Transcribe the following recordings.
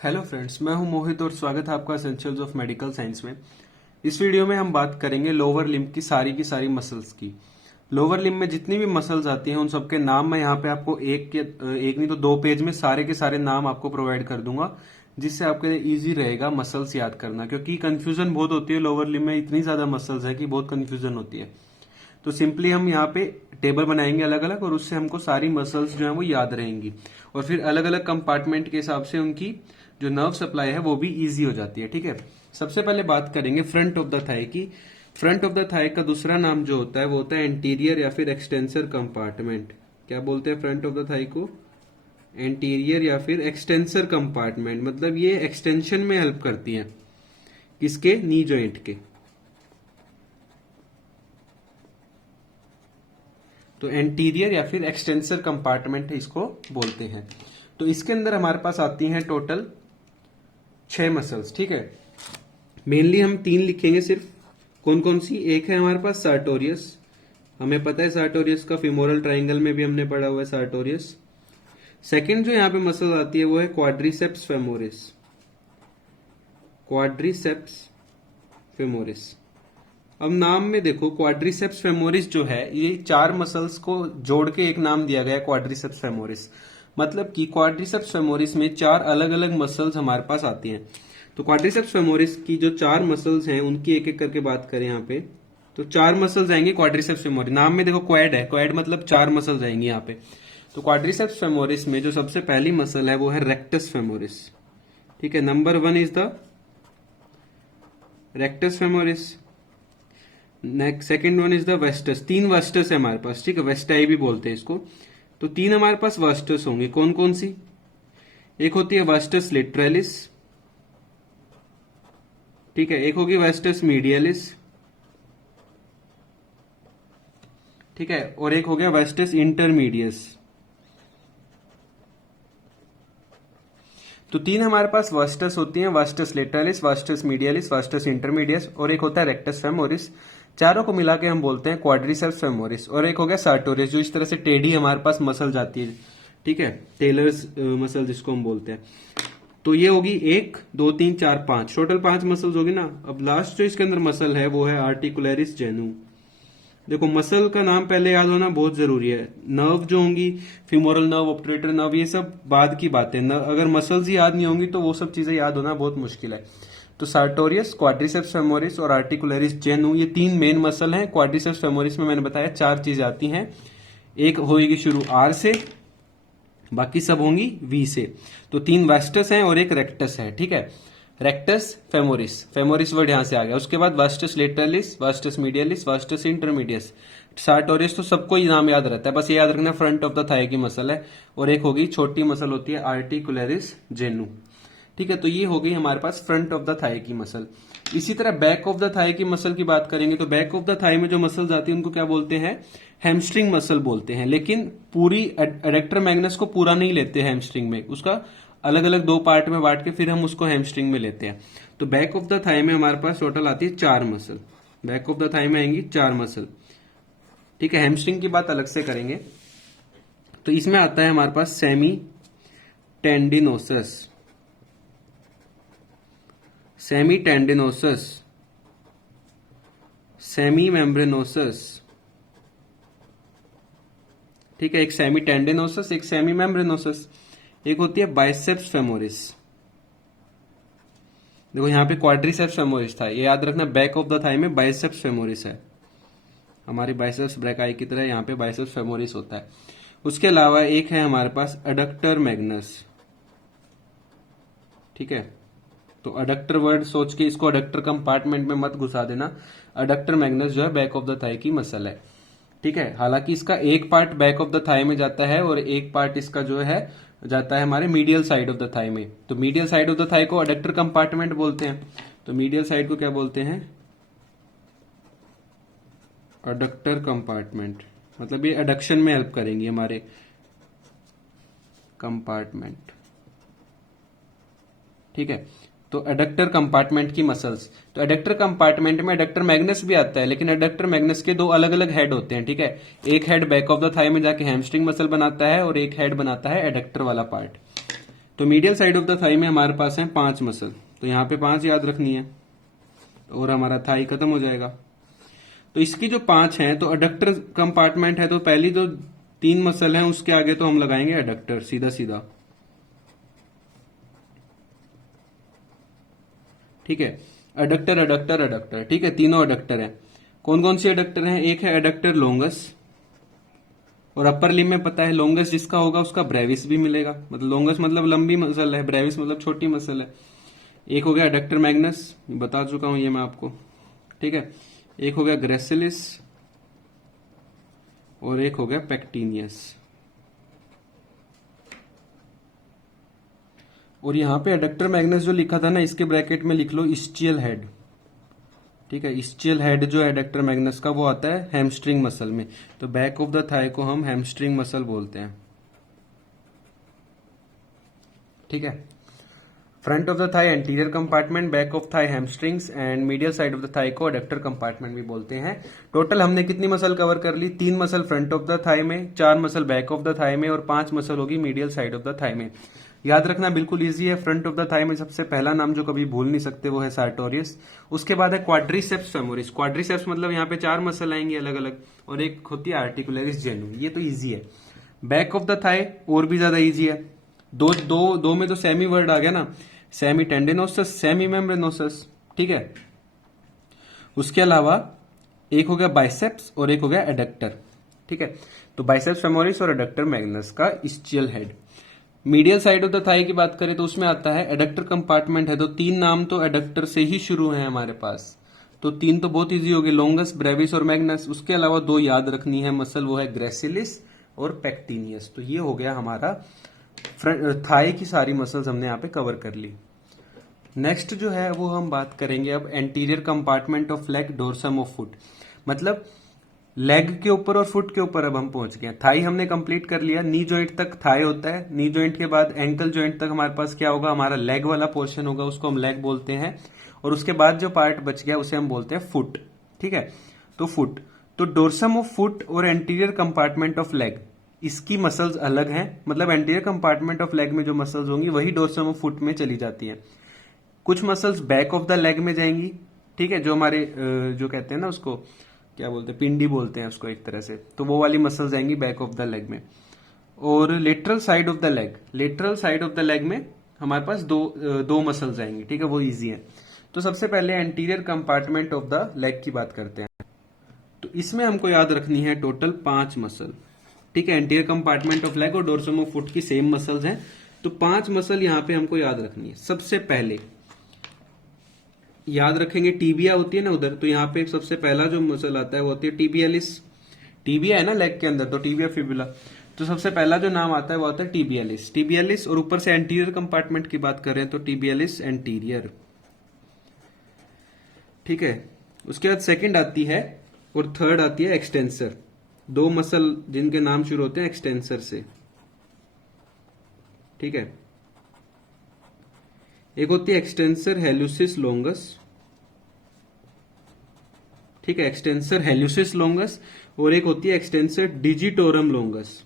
Hello friends, मैं हूं मोहित और स्वागत है आपका एसेंशियल्स ऑफ मेडिकल साइंस में। इस वीडियो में हम बात करेंगे लोअर लिम्ब की सारी मसल्स की। लोअर लिम्ब में जितनी भी मसल्स आती हैं उन सबके नाम मैं यहाँ पे आपको एक नहीं तो 2 पेज में सारे के सारे नाम आपको प्रोवाइड कर दूंगा, जिससे आपके लिए इजी रहेगा मसल्स याद करना, क्योंकि कंफ्यूजन बहुत होती है। लोअर लिम्ब में इतनी ज्यादा मसल्स है कि बहुत कंफ्यूजन होती है। तो सिंपली हम यहाँ पे टेबल बनाएंगे अलग अलग, और उससे हमको सारी मसल्स जो है वो याद रहेंगी, और फिर अलग अलग कंपार्टमेंट के हिसाब से उनकी जो नर्व सप्लाई है वो भी इजी हो जाती है। ठीक है, सबसे पहले बात करेंगे फ्रंट ऑफ द थाई की। फ्रंट ऑफ द थाई का दूसरा नाम जो होता है वो होता है एंटीरियर या फिर एक्सटेंसर कंपार्टमेंट। क्या बोलते हैं फ्रंट ऑफ द थाई को? एंटीरियर या फिर एक्सटेंसर कंपार्टमेंट। मतलब ये एक्सटेंशन में हेल्प करती है, किसके? नी जॉइंट के। तो एंटीरियर या फिर एक्सटेंसर कंपार्टमेंट इसको बोलते हैं। तो इसके अंदर हमारे पास आती हैं टोटल 6 मसल्स। ठीक है, मेनली हम 3 लिखेंगे सिर्फ। कौन कौन सी? एक है हमारे पास सार्टोरियस, हमें पता है सार्टोरियस का, फिमोरल ट्राइंगल में भी हमने पढ़ा हुआ है सार्टोरियस। सेकंड जो यहाँ पे मसल आती है वो है क्वाड्रिसेप्स फेमोरिस। Quadriceps femoris. अब नाम में देखो, क्वाड्रिसेप्स फेमोरिस जो है ये 4 मसल्स को जोड़ के एक नाम दिया गया है, क्वाड्रिसेप्स फेमोरिस। मतलब कि क्वाड्रिसेप्स फेमोरिस में 4 अलग अलग मसल्स हमारे पास आती हैं। तो क्वाड्रिसेप्स फेमोरिस की जो 4 मसल्स हैं उनकी एक एक करके बात करें यहाँ पे, तो 4 मसल्स आएंगे क्वाड्रिसेप्स फेमोरिस। नाम में देखो क्वाड है, क्वाड मतलब 4 मसल्स आएंगी यहाँ पे। तो क्वाड्रिसेप्स फेमोरिस में जो सबसे पहली मसल है वो है रेक्टस फेमोरिस। ठीक है, number 1 is the rectus femoris. Next second one is the wastes. 3 wastes है हमारे पास। ठीक है, वेस्टाई भी बोलते हैं इसको। तो 3 हमारे पास वेस्टस होंगे। कौन कौन सी? एक होती है वेस्टस लिटरेलिस। ठीक है, एक होगी वेस्टस मीडियलिस। ठीक है, और एक हो गया वेस्टस इंटरमीडियस। तो 3 हमारे पास वेस्टस होती हैं, वेस्टस लिटरेलिस, वेस्टस मीडियलिस, वेस्टस इंटरमीडियस, और एक होता है रेक्टस फेमोरिस। चारों को मिला के हम बोलते हैं क्वाड्रिसेप्स फेमोरिस। और एक हो गया सार्टोरियस, जो इस तरह से टेढ़ी हमारे पास मसल जाती है। ठीक है, टेलर्स मसल जिसको हम बोलते हैं। तो ये होगी 1 2 3 4 5, टोटल 5 मसल्स होगी ना। अब लास्ट जो इसके अंदर मसल है वो है आर्टिकुलरिस जेनू। देखो, मसल का नाम पहले याद होना बहुत जरूरी है। नर्व जो होंगी, फिमोरल नर्व, ऑब्टरेटर नर्व, ये सब बाद की बातें। अगर मसल्स ही याद नहीं होंगी तो वो सब चीजें याद होना बहुत मुश्किल है। तो सार्टोरियस, क्वाड्रिसेप्स फेमोरिस और आर्टिकुलरिस जेनू, ये 3 मेन मसल हैं। क्वाड्रिसेप्स फेमोरिस में मैंने बताया 4 चीजें आती हैं। एक होगी शुरू आर से, बाकी सब होंगी वी से। तो 3 वेस्टस हैं और एक रेक्टस है। ठीक है, रेक्टस फेमोरिस, फेमोरिस वर्ड यहां से आ गया। उसके बाद vastus lateralis, vastus medialis, vastus intermedius, sartorius. तो सबको ही नाम याद रहता है, बस ये याद रखना फ्रंट ऑफ द थाई की मसल है। और एक होगी छोटी मसल होती है आर्टिकुलरिस जेनू। ठीक है, तो ये हो गई हमारे पास फ्रंट ऑफ द थाई की मसल। इसी तरह बैक ऑफ द थाई की मसल की बात करेंगे तो बैक ऑफ द थाई में जो मसल्स आती है उनको क्या बोलते हैं? हैमस्ट्रिंग मसल बोलते हैं। लेकिन पूरी एडेक्टर मैग्नस को पूरा नहीं लेते हैमस्ट्रिंग में, उसका अलग अलग 2 पार्ट में बांट के फिर हम उसको हैमस्ट्रिंग में लेते हैं। तो बैक ऑफ द थाई में हमारे पास टोटल आती है 4 muscle. Back of the thigh में आएंगी 4 मसल। ठीक है, हैमस्ट्रिंग की बात अलग से करेंगे। तो इसमें आता है हमारे पास सेमी टेंडिनोसस, सेमी टेंडिनोसस, सेमी मेम्ब्रेनोसस। ठीक है, एक सेमी टेंडिनोसस, एक सेमी मेम्ब्रेनोसस। एक होती है बाइसेप्स फेमोरिस। देखो यहाँ पे क्वाड्रिसेप्स फेमोरिस था, ये याद रखना। बैक ऑफ द थाई में बाइसेप्स फेमोरिस है, हमारी बाइसेप्स ब्रैकाई की तरह यहाँ पे बाइसेप्स फेमोरिस होता है। उसके अलावा एक है हमारे पास अडक्टर मैग्नस। ठीक है, तो अडक्टर वर्ड सोच के इसको अडक्टर कंपार्टमेंट में मत घुसा देना। अडक्टर मैग्नस जो है बैक ऑफ द थाई की मसल है। ठीक है, हालांकि इसका एक part back of the thigh में जाता है और एक पार्ट इसका जो है जाता है हमारे medial side of the thigh में। तो medial side of the thigh को अडक्टर कंपार्टमेंट बोलते हैं। तो मीडियल साइड को क्या बोलते हैं? Adductor compartment. मतलब ये अडक्शन में हेल्प करेंगी हमारे कंपार्टमेंट। ठीक है, तो एडक्टर कंपार्टमेंट की मसल्स। तो एडक्टर कंपार्टमेंट में एडक्टर मैग्नस भी आता है, लेकिन एडक्टर मैग्नस के 2 अलग अलग हेड होते हैं। ठीक है, एक head back of the thigh में जाके हैमस्ट्रिंग मसल बनाता है और एक हेड बनाता है एडक्टर वाला पार्ट। तो medial side of the thigh में हमारे पास है 5 मसल, तो यहाँ पे 5 याद रखनी है और हमारा थाई खत्म हो जाएगा। तो इसकी जो 5 है, तो अडक्टर कंपार्टमेंट है, तो पहली जो 3 मसल है उसके आगे तो हम लगाएंगे अडक्टर सीधा सीधा, ठीक है। अडक्टर अडक्टर अडक्टर, ठीक है, तीनों अडक्टर है। कौन कौन सी अडक्टर हैं? एक है अडक्टर लोंगस, और अपर लिम में पता है लोंगस जिसका होगा उसका ब्रेविस भी मिलेगा, मतलब लोंगस मतलब लंबी मसल है, ब्रेविस मतलब छोटी मसल है। एक हो गया अडक्टर मैग्नस, बता चुका हूं ये मैं आपको, ठीक है। एक हो गया ग्रेसिलिस और एक हो गया पेक्टिनियस। और यहां पे अडक्टर मैग्नस जो लिखा था ना, इसके ब्रैकेट में लिख लो इस्चियल हेड, ठीक है। इस्चियल हेड जो है एडक्टर मैग्नस का वो आता है हैमस्ट्रिंग मसल में, तो बैक ऑफ द थाई को हम हैमस्ट्रिंग मसल बोलते हैं, ठीक है। Front of the thigh anterior compartment, back of thigh hamstrings and medial side of the thigh को एडक्टर कंपार्टमेंट भी बोलते हैं। टोटल हमने कितनी मसल कवर कर ली? 3 muscle front of the thigh में, 4 muscle back of the thigh में और 5 मसल होगी medial side of the thigh में। याद रखना बिल्कुल इजी है। फ्रंट ऑफ द थाई में सबसे पहला नाम जो कभी भूल नहीं सकते वो है सार्टोरियस। उसके बाद है क्वाड्रिसेप्स फेमोरिस। क्वाड्रिसेप्स मतलब यहाँ पे 4 मसल आएंगे अलग अलग, और एक होती है आर्टिकुलरिस जेनुइन, ये तो इजी है। बैक ऑफ द थाई और भी ज्यादा इजी है। दो में तो सेमी वर्ड आ गया ना, सेमी टेंडिनोसस, सेमी मेम्ब्रेनोसस, ठीक है। उसके अलावा एक हो गया बाइसेप्स और एक हो गया एडक्टर, ठीक है। तो बाइसेप्स फेमोरिस और एडक्टर मैग्नस का ischial head. Medial side of the thigh की बात करें तो उसमें आता है एडक्टर कंपार्टमेंट है, तो 3 नाम तो एडक्टर से ही शुरू है हमारे पास, तो 3 तो बहुत इजी हो गए, लोंगस, ब्रेविस और मैग्नस। उसके अलावा 2 याद रखनी है मसल, वो है ग्रेसिलिस और पेक्टिनियस। तो ये हो गया हमारा थाई की सारी मसल्स हमने यहाँ पे कवर कर ली। नेक्स्ट जो है वो हम बात करेंगे अब anterior compartment of leg, dorsum of foot, मतलब लेग के ऊपर और फुट के ऊपर अब हम पहुंच गए। थाई हमने कंप्लीट कर लिया, नी जॉइंट तक थाई होता है, नी जॉइंट के बाद एंकल जॉइंट तक हमारे पास क्या होगा, हमारा लेग वाला पोर्शन होगा, उसको हम लेग बोलते हैं। और उसके बाद जो पार्ट बच गया उसे हम बोलते हैं फुट, ठीक है। तो फुट, तो डोर्सम ऑफ फुट और एंटीरियर कंपार्टमेंट ऑफ लेग, इसकी मसल्स अलग हैं, मतलब एंटीरियर कंपार्टमेंट ऑफ लेग में जो मसल्स होंगी वही डोर्सम ऑफ फुट में चली जाती हैं। कुछ muscles back of the leg में जाएंगी, ठीक है, जो हमारे जो कहते हैं ना उसको क्या बोलते हैं, पिंडी बोलते हैं उसको एक तरह से, तो वो वाली मसल्स आएंगी बैक ऑफ द लेग में। और lateral side of the leg, lateral side of the leg में हमारे पास दो मसल्स आएंगी, ठीक है, वो इजी है। तो सबसे पहले anterior compartment of the leg की बात करते हैं। तो इसमें हमको याद रखनी है टोटल 5 मसल, ठीक है। एंटीरियर कंपार्टमेंट ऑफ लेग और डोर्सम ऑफ फुट की सेम मसल्स हैं, तो 5 मसल यहां पे हमको याद रखनी है। सबसे पहले याद रखेंगे टीबिया होती है ना उधर, तो यहाँ पे सबसे पहला जो मसल आता है वो होती है टीबियलिस। टीबिया है ना लेग के अंदर, तो टीबिया फिबुला, तो सबसे पहला जो नाम आता है वो आता है टीबियलिस। टीबियलिस, और ऊपर से एंटीरियर कंपार्टमेंट की बात कर रहे हैं तो टीबियलिस एंटीरियर, ठीक है। उसके बाद सेकंड आती है और थर्ड आती है एक्सटेंसर। 2 मसल जिनके नाम शुरू होते हैं एक्सटेंसर से, ठीक है। एक होती है एक्सटेंसर हेलुसिस लोंगस, ठीक है, एक्सटेंसर हेलुसिस लोंगस, और एक होती है एक्सटेंसर डिजिटोरम लोंगस,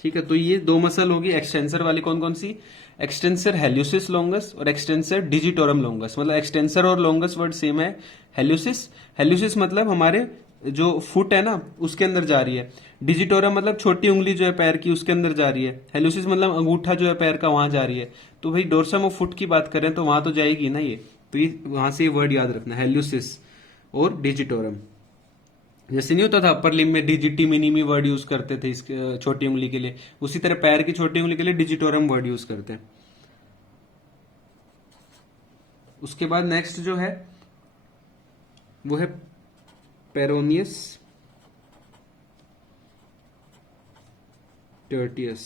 ठीक है। तो ये 2 मसल होगी एक्सटेंसर वाली, कौन कौन सी, एक्सटेंसर हेलुसिस लोंगस और एक्सटेंसर डिजिटोरम लोंगस, मतलब एक्सटेंसर और लोंगस वर्ड सेम है। हेलुसिस, हेलुसिस मतलब हमारे जो फुट है ना उसके अंदर जा रही है, डिजिटोरम मतलब छोटी उंगली जो है पैर की उसके अंदर जा रही है, हेलुसिस मतलब अंगूठा जो है पैर का वहां जा रही है। तो भाई डोर्सम ऑफ फुट की बात करें तो वहां तो जाएगी ना ये, तो ये वहां से ये वर्ड याद रखना, हेलुसिस और डिजिटोरम। जैसे नहीं होता था अपर लिम में डिजिटी मिनिमी वर्ड यूज करते थे इसके छोटी उंगली के लिए, उसी तरह पैर की छोटी उंगली के लिए डिजिटोरम वर्ड यूज करते हैं। उसके बाद नेक्स्ट जो है वो है पेरोनियस टर्टियस,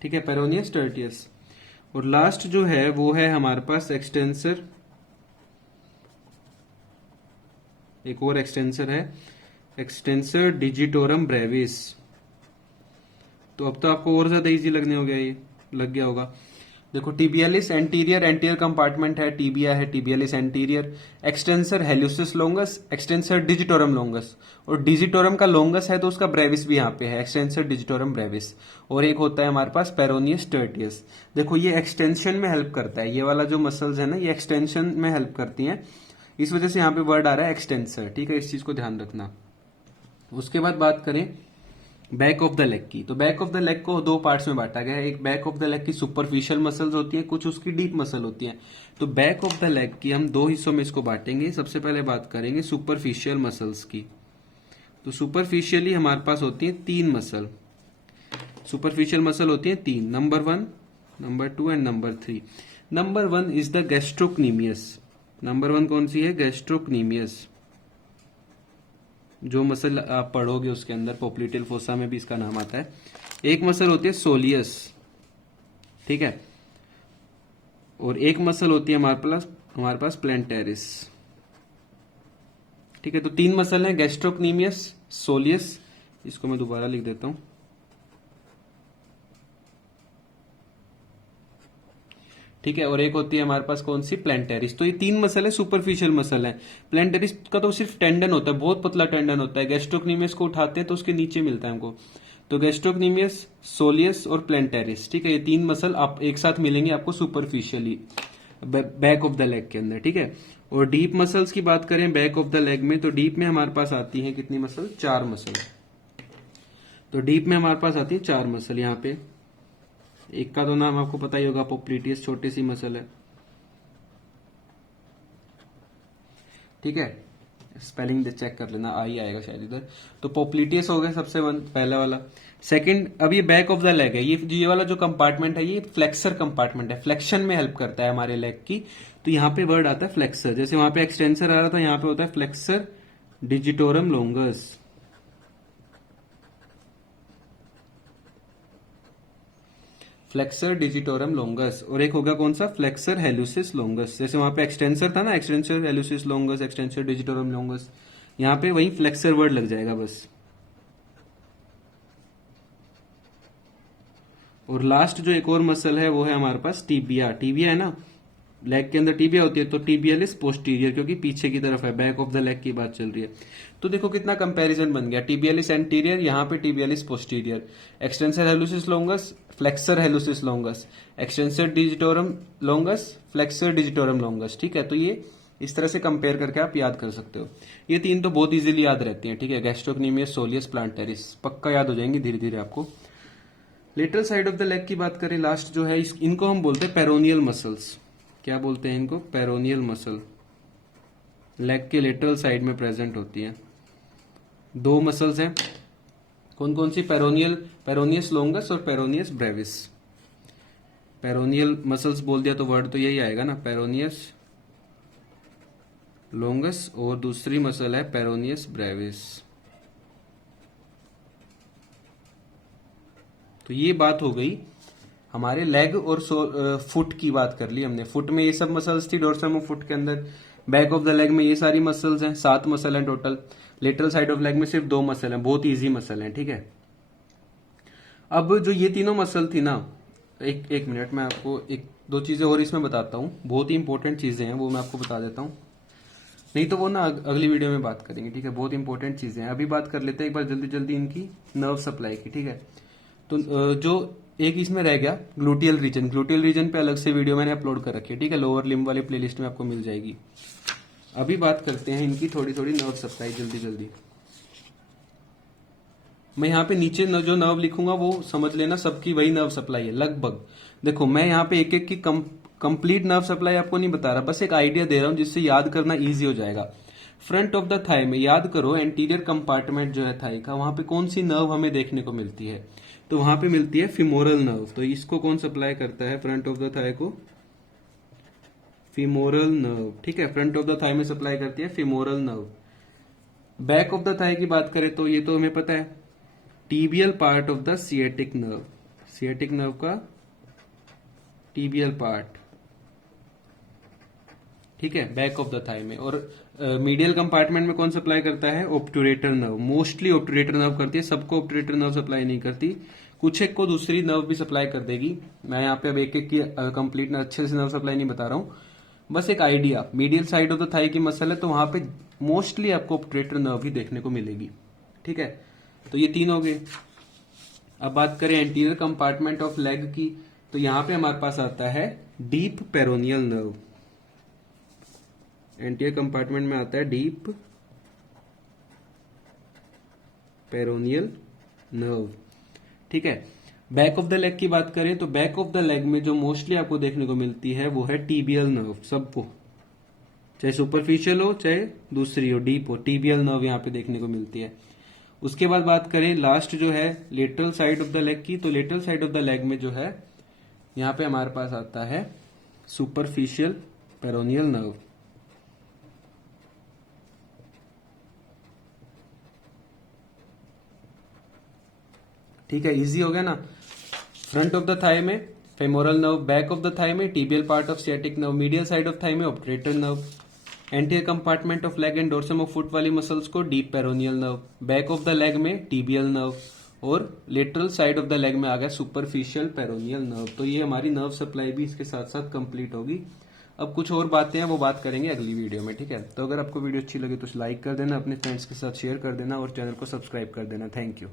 ठीक है, पेरोनियस टर्टियस। और लास्ट जो है वो है हमारे पास एक्सटेंसर, एक और एक्सटेंसर है एक्सटेंसर डिजिटोरम ब्रेविस। तो अब तो आपको और ज्यादा इजी लगने हो गया, ये लग गया होगा। देखो टीबियलिस एंटीरियर, एंटीरियर कंपार्टमेंट है, टीबिया है, टीबियलिस anterior, extensor hallucis longus, extensor digitorum लोंगस, और डिजिटोरम का लोंगस है तो उसका ब्रेविस भी यहाँ पे है, एक्सटेंसर डिजिटोरम ब्रेविस। और एक होता है हमारे पास पेरोनियस टर्टियस। देखो ये एक्सटेंशन में हेल्प करता है, ये वाला जो मसल्स है ना ये एक्सटेंशन में हेल्प करती हैं, इस वजह से यहाँ पे वर्ड आ रहा है एक्सटेंसर, ठीक है, इस चीज को ध्यान रखना। उसके बाद बात करें बैक ऑफ द लेग की, तो बैक ऑफ द लेग को दो पार्ट्स में बांटा गया है। एक बैक ऑफ द लेग की सुपरफिशियल मसल्स होती हैं, कुछ उसकी डीप मसल होती हैं। तो बैक ऑफ द लेग की हम दो हिस्सों में इसको बांटेंगे। सबसे पहले बात करेंगे सुपरफिशियल मसल्स की। तो सुपरफिशियली हमारे पास होती है तीन मसल, सुपरफिशियल मसल होती है तीन, number 1, number 2 and number 3। Number 1 is the gastrocnemius. Number 1 कौन सी है? गैस्ट्रोक्नीमियस। जो मसल आप पढ़ोगे उसके अंदर पोप्लिटेल फोसा में भी इसका नाम आता है। एक मसल होती है सोलियस, ठीक है, और एक मसल होती है हमारे पास प्लेंटेरिस, ठीक है। तो तीन मसल हैं, गैस्ट्रोक्नीमियस, सोलियस, इसको मैं दोबारा लिख देता हूं, ठीक है, और एक होती है हमारे पास कौन सी? प्लेंटेरिस। तो ये तीन मसल है, सुपरफिशियल मसल है। प्लेंटेरिस का तो सिर्फ टेंडन होता है, बहुत पतला टेंडन होता है। गैस्ट्रोक्नीमियस को उठाते हैं तो उसके नीचे मिलता है हमको। तो गैस्ट्रोक्नीमियस, सोलियस और प्लेंटेरिस, ठीक है, ये तीन मसल आप एक साथ मिलेंगे आपको superficially back of the leg के अंदर, ठीक है। और डीप मसल्स की बात करें बैक ऑफ द लेग में, तो डीप में हमारे पास आती है कितनी मसल? 4 मसल। तो डीप में हमारे पास आती है 4 मसल। यहाँ पे एक का तो नाम आपको पता ही होगा, पोप्लिटियस, छोटी सी मसल है, ठीक है, स्पेलिंग चेक कर लेना, आ ही आएगा शायद इधर। तो पोप्लिटियस हो गया सबसे पहला वाला। सेकंड, अब ये बैक ऑफ द लेग है, ये वाला जो कंपार्टमेंट है ये फ्लेक्सर कंपार्टमेंट है, फ्लेक्शन में हेल्प करता है हमारे लेग की। तो यहाँ पे वर्ड आता है फ्लेक्सर, जैसे वहां पे एक्सटेंसर आ रहा था, यहाँ पे होता है flexor digitorum longus, flexor digitorum लोंगस। और एक होगा कौन सा? Flexor hallucis लोंगस। जैसे वहां पे एक्सटेंसर था ना, extensor hallucis longus, extensor digitorum लोंगस, यहाँ पे वही फ्लेक्सर वर्ड लग जाएगा बस। और लास्ट जो एक और मसल है वो है हमारे पास टीबिया। टीबिया है ना, लेग के अंदर टीबिया होती है, तो टीबियलिस पोस्टीरियर, क्योंकि पीछे की तरफ है, बैक ऑफ द लेग की बात चल रही है। तो देखो कितना कंपैरिजन बन गया, टीबियलिस एंटीरियर, यहाँ पे tibialis posterior, extensor hallucis longus, flexor hallucis longus, extensor digitorum longus, flexor digitorum longus, ठीक है। तो ये इस तरह से कंपेयर करके आप याद कर सकते हो। ये तीन तो बहुत इजीली याद रहती हैं, ठीक है, गैस्ट्रोक्नीमियस, सोलियस, प्लांटेरिस, पक्का याद हो जाएंगी धीरे धीरे आपको। Lateral side of the leg की बात करें, लास्ट जो है इनको हम बोलते हैं पेरोनियल मसल्स। क्या बोलते हैं इनको? Peroneal muscle. लेग के लेटरल साइड में प्रेजेंट होती है। दो मसल्स हैं, कौन कौन सी? पेरोनियल, पेरोनियस लोंगस और पेरोनियस ब्रेविस। पेरोनियल मसल्स बोल दिया तो वर्ड तो यही आएगा ना, पेरोनियस लोंगस, और दूसरी मसल है पेरोनियस ब्रेविस। तो ये बात हो गई हमारे लेग और फुट की बात कर ली हमने। फुट में ये सब मसल्स थी, डोर्सम ऑफ फुट के अंदर। बैक ऑफ द लेग में ये सारी मसल्स हैं, 7 मसल हैं total. Lateral side of leg में सिर्फ 2 मसल हैं, बहुत इजी मसल हैं, ठीक है। अब जो ये तीनों मसल थी ना, एक मिनट में आपको एक दो चीजें और इसमें बताता हूँ, बहुत ही इंपॉर्टेंट चीजें हैं, वो मैं आपको बता देता हूँ, नहीं तो वो ना अगली वीडियो में बात करेंगे, ठीक है। बहुत इंपॉर्टेंट चीजें हैं, अभी बात कर लेते हैं एक बार जल्दी जल्दी इनकी नर्व सप्लाई की, ठीक है। तो जो एक इसमें रह गया ग्लूटियल रीजन, ग्लूटियल रीजन पे अलग से वीडियो मैंने अपलोड कर रखी है, ठीक है, लोअर लिम्ब वाले प्लेलिस्ट में आपको मिल जाएगी। अभी बात करते हैं इनकी थोड़ी थोड़ी नर्व सप्लाई जल्दी जल्दी। मैं यहाँ पे नीचे जो नर्व लिखूंगा वो समझ लेना, सबकी वही नर्व सप्लाई है लगभग। देखो मैं यहाँ पे एक एक की कंप्लीट नर्व सप्लाई आपको नहीं बता रहा, बस एक आइडिया दे रहा हूँ जिससे याद करना इजी हो जाएगा। फ्रंट ऑफ द थाई में याद करो, एंटीरियर कंपार्टमेंट जो है थाई का, वहां पे कौन सी नर्व हमें देखने को मिलती है? तो वहां पे मिलती है फिमोरल नर्व। तो इसको कौन सप्लाई करता है फ्रंट ऑफ द थाई को? फिमोरल नर्व, ठीक है, फ्रंट ऑफ द थाई में सप्लाई करती है femoral nerve. Back of the thigh की बात करें तो ये तो हमें पता है, tibial part of the sciatic nerve, sciatic nerve का टीबियल पार्ट, ठीक है, बैक ऑफ द थाई में। और मीडियल कंपार्टमेंट में कौन सप्लाई करता है? Obturator nerve. Mostly obturator nerve करती है, सबको ऑब्टुरेटर नर्व सप्लाई नहीं करती, कुछ एक को दूसरी नर्व भी सप्लाई कर देगी। मैं यहाँ पे अब एक एक की कंप्लीट अच्छे से नर्व सप्लाई नहीं बता रहा हूँ, बस एक idea. Medial side of the thigh की मसल है तो वहां पे मोस्टली आपको ऑब्टरेटर नर्व ही देखने को मिलेगी। ठीक है, तो ये तीन हो गए। अब बात करें एंटीरियर कंपार्टमेंट ऑफ लेग की, तो यहां पे हमारे पास आता है deep peroneal nerve. Anterior compartment में आता है डीप पेरोनियल नर्व। ठीक है, बैक ऑफ द लेग की बात करें तो बैक ऑफ द लेग में जो मोस्टली आपको देखने को मिलती है वो है टीबियल नर्व। सबको, चाहे सुपरफिशियल हो चाहे दूसरी हो, डीप हो, टीबियल नर्व यहां पे देखने को मिलती है। उसके बाद बात करें लास्ट जो है lateral side of the leg की, तो lateral side of the leg में जो है यहां पे हमारे पास आता है सुपरफिशियल पेरोनियल नर्व। ठीक है, इजी हो गया ना। फ्रंट ऑफ द थाई में femoral nerve, back of the thigh में tibial part of sciatic nerve, medial side of thigh में obturator nerve, anterior compartment of leg and dorsum of foot वाली muscles को deep peroneal nerve, back of the leg में tibial nerve, और lateral side of the leg में आ गया superficial peroneal nerve. तो ये हमारी नर्व सप्लाई भी इसके साथ साथ कंप्लीट होगी। अब कुछ और बातें हैं वो बात करेंगे अगली वीडियो में। ठीक है, तो अगर आपको वीडियो अच्छी लगे तो लाइक कर देना, अपने फ्रेंड्स के साथ शेयर कर देना और चैनल को सब्सक्राइब कर देना। Thank you.